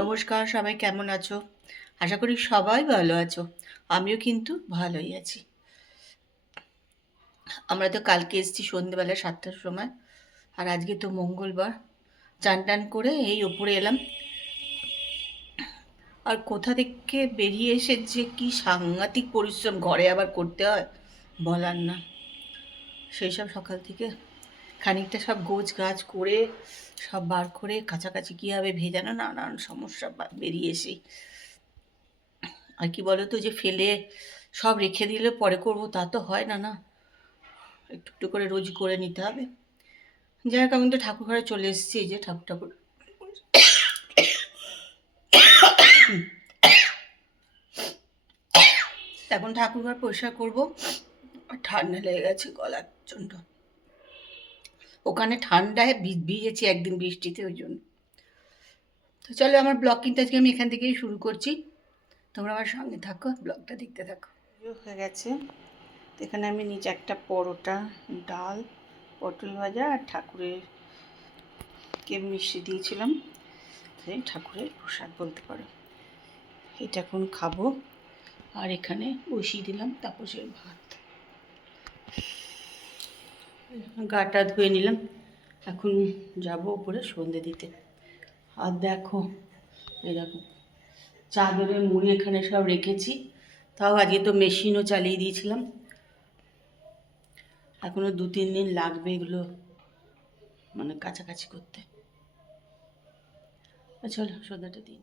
নমস্কার, সবাই কেমন আছো? আশা করি সবাই ভালো আছো। আমিও কিন্তু ভালোই আছি। আমরা তো কালকে এসেছি সন্ধ্যেবেলা 7টার সময়, আর আজকে তো মঙ্গলবার। চান টান করে এই ওপরে এলাম, আর কোথা থেকে বেরিয়ে এসে যে কি সাংঘাতিক পরিশ্রম ঘরে আবার করতে হয় বলার না। সেই সব সকাল থেকে খানিকটা সব গোছ গাছ করে সব বার করে কাছাকাছি কীভাবে ভেজানো নানান সমস্যা বেরিয়ে এসেই। আর কি বলো তো, যে ফেলে সব রেখে দিলে পরে করবো তা তো হয় না, না একটু একটু করে রোজ করে নিতে হবে। যাই হোক, আমি তো ঠাকুর ঘরে চলে এসেছি। এই যে ঠাকুর ঠাকুর এখন ঠাকুর ঘর পরিষ্কার করবো। আর ঠান্ডা লেগে গেছে গলার জন্য। ওখানে ঠান্ডায় ভিজেছি একদিন বৃষ্টিতে, ওই জন্য। তো চলো, আমার ব্লগ কিন্তু আজকে আমি এখান থেকেই শুরু করছি। তোমরা আমার সঙ্গে থাকো, ব্লগটা দেখতে থাকো। হয়ে গেছে। তো এখানে আমি নিচে একটা পরোটা, ডাল, পটল ভাজা আর ঠাকুরেরকে মিষ্টি দিয়েছিলাম। তাই ঠাকুরের প্রসাদ বলতে পারো। এটা এখন খাবো। আর এখানে বসিয়ে দিলাম তাপসের ভাত। গাটা ধুয়ে নিলাম, এখন যাবো উপরে সন্ধে দিতে। আর দেখো, এই দেখো চাদরের মুড়ি এখানে সব রেখেছি। তাও আজকে তো মেশিনও চালিয়ে দিয়েছিলাম। এখনও 2-3 দিন লাগবে এগুলো মানে কাছাকাছি করতে। চলো সন্ধ্যাটা দিই।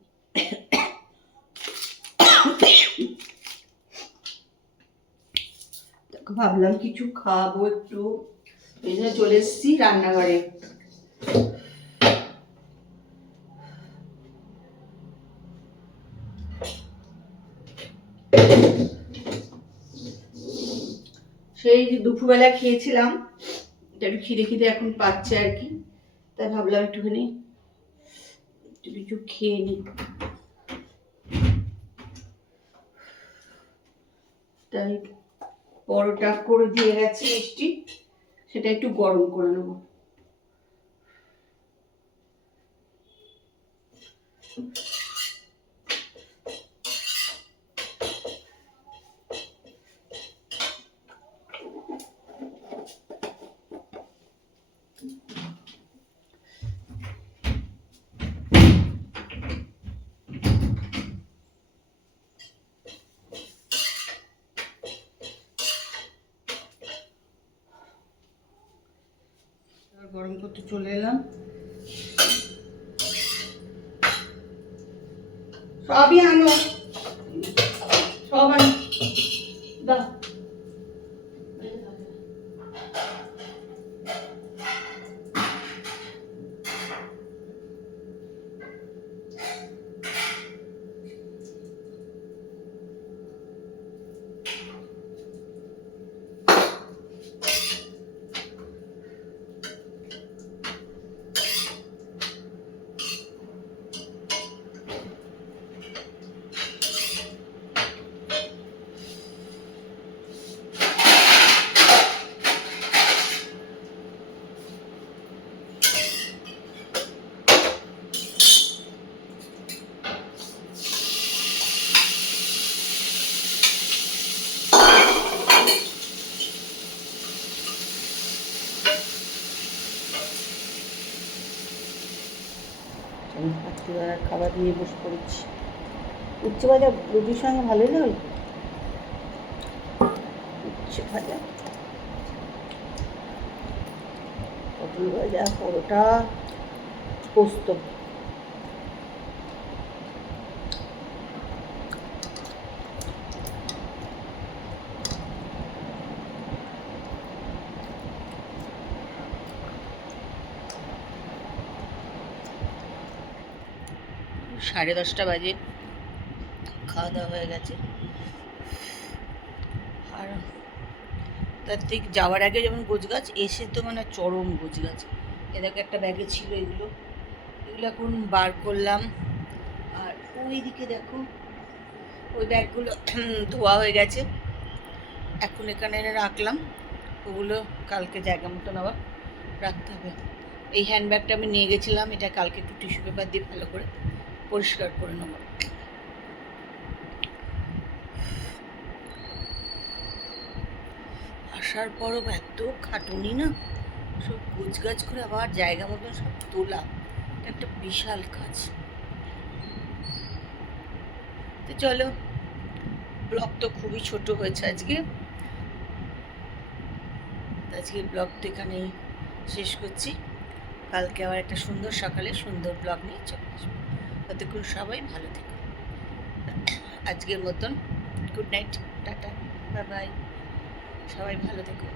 দেখো, ভাবলাম কিছু খাবো একটু, এই জন্য চলে এসেছি রান্নাঘরে। সেই যে দুপুরবেলা খেয়েছিলাম, একটু খিদে খিদে এখন পাচ্ছে আর কি। তাই ভাবলাম একটুখানি একটু কিছু খেয়ে নিই। তাই পরোটা করে দিয়ে গেছে মিষ্টি, সেটা একটু গরম করে নেবো। গরম করতে চলে এলাম। সবই আনো, সব আনো, দাও। রাত্রিবেলার খাবার নিয়ে বসে পড়েছি। উচ্ছে ভাজা রুটির সঙ্গে ভালোই লাগলো। উচ্ছে ভাজা, পটল ভাজা, পরোটা, পোস্ত। সাড়ে 10টা বাজে, খাওয়া দাওয়া হয়ে গেছে। আর তার থেকে যাওয়ার আগে যেমন গোছগাছ, এসে তো মানে চরম গোছগাছ। এদেরকে একটা ব্যাগে ছিল এগুলো এখন বার করলাম। আর ওইদিকে দেখো, ওই ব্যাগগুলো ধোয়া হয়ে গেছে, এখন এখানে রাখলাম। ওগুলো কালকে জায়গা মতন আবার রাখতে হবে। এই হ্যান্ডব্যাগটা আমি নিয়ে গেছিলাম, এটা কালকে একটু টিস্যু পেপার দিয়ে ভালো করে পরিষ্কার করে নেব। আসার পরও এত খাটুনি না, সব গোছগাছ করে আবার জায়গা মতন সব তোলা, এটা একটা বিশাল কাজ। তো চলো, ব্লগ তো খুবই ছোট হয়েছে আজকে। আজকের ব্লগ তো এখানেই শেষ করছি। কালকে আবার একটা সুন্দর সকালে সুন্দর ব্লগ নিয়ে চলে আসবো। ততক্ষণ সবাই ভালো থেকো। আজকের মতন good night, tata, bye bye. সবাই ভালো থেকো।